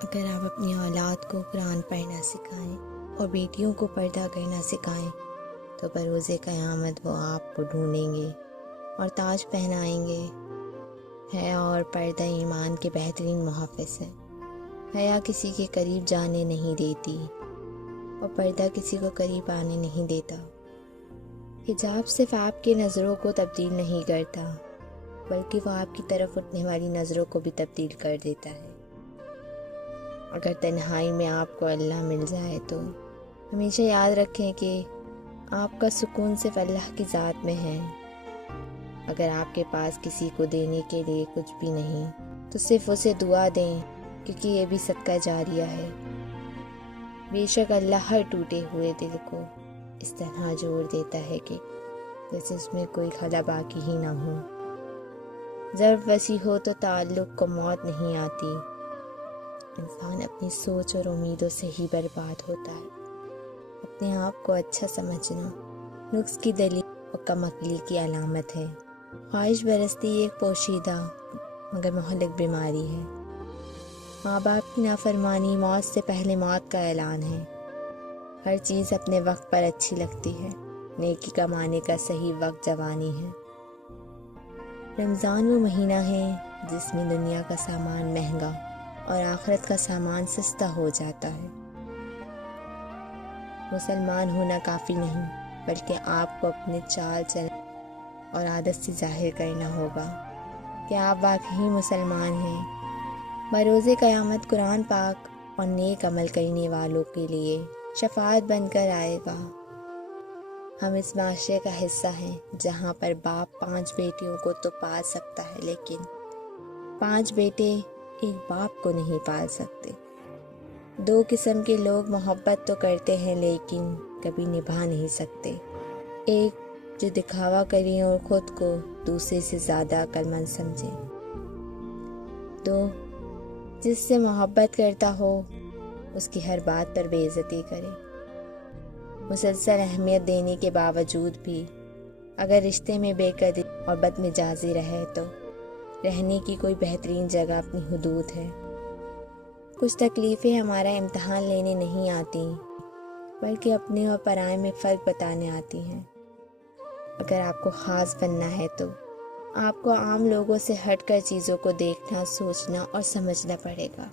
اگر آپ اپنی اولاد کو قرآن پڑھنا سکھائیں اور بیٹیوں کو پردہ کرنا سکھائیں تو بروز قیامت وہ آپ کو ڈھونڈیں گے اور تاج پہنائیں گے۔ حیا اور پردہ ایمان کے بہترین محافظ ہیں۔ حیا کسی کے قریب جانے نہیں دیتی اور پردہ کسی کو قریب آنے نہیں دیتا۔ حجاب صرف آپ کی نظروں کو تبدیل نہیں کرتا بلکہ وہ آپ کی طرف اٹھنے والی نظروں کو بھی تبدیل کر دیتا ہے۔ اگر تنہائی میں آپ کو اللہ مل جائے تو ہمیشہ یاد رکھیں کہ آپ کا سکون صرف اللہ کی ذات میں ہے۔ اگر آپ کے پاس کسی کو دینے کے لیے کچھ بھی نہیں تو صرف اسے دعا دیں، کیونکہ یہ بھی صدقہ جاریہ ہے۔ بے شک اللہ ہر ٹوٹے ہوئے دل کو اس طرح جوڑ دیتا ہے کہ جیسے اس میں کوئی خلا باقی ہی نہ ہو۔ ضرب وسیع ہو تو تعلق کو موت نہیں آتی۔ انسان اپنی سوچ اور امیدوں سے ہی برباد ہوتا ہے۔ اپنے آپ کو اچھا سمجھنا نقص کی دلیل اور کم عقلی کی علامت ہے۔ خواہش برستی ایک پوشیدہ مگر مہلک بیماری ہے۔ ماں باپ کی نافرمانی موت سے پہلے موت کا اعلان ہے۔ ہر چیز اپنے وقت پر اچھی لگتی ہے۔ نیکی کمانے کا صحیح وقت جوانی ہے۔ رمضان وہ مہینہ ہے جس میں دنیا کا سامان مہنگا اور آخرت کا سامان سستا ہو جاتا ہے۔ مسلمان ہونا کافی نہیں بلکہ آپ کو اپنے چال چلن اور عادت سے ظاہر کرنا ہوگا کہ آپ واقعی مسلمان ہیں۔ بروز قیامت قرآن پاک اور نیک عمل کرنے والوں کے لیے شفاعت بن کر آئے گا۔ ہم اس معاشرے کا حصہ ہیں جہاں پر باپ 5 بیٹیوں کو تو پال سکتا ہے لیکن 5 بیٹے ایک باپ کو نہیں پال سکتے۔ 2 قسم کے لوگ محبت تو کرتے ہیں لیکن کبھی نبھا نہیں سکتے۔ ایک جو دکھاوا کریں اور خود کو دوسرے سے زیادہ عقل مند سمجھے۔ 2 جس سے محبت کرتا ہو اس کی ہر بات پر بے عزتی کرے۔ مسلسل اہمیت دینے کے باوجود بھی اگر رشتے میں بے قدری اور بد مزاجی رہے تو رہنے کی کوئی بہترین جگہ اپنی حدود ہے۔ کچھ تکلیفیں ہمارا امتحان لینے نہیں آتی بلکہ اپنے اور پرائے میں فرق بتانے آتی ہیں۔ اگر آپ کو خاص بننا ہے تو آپ کو عام لوگوں سے ہٹ کر چیزوں کو دیکھنا، سوچنا اور سمجھنا پڑے گا۔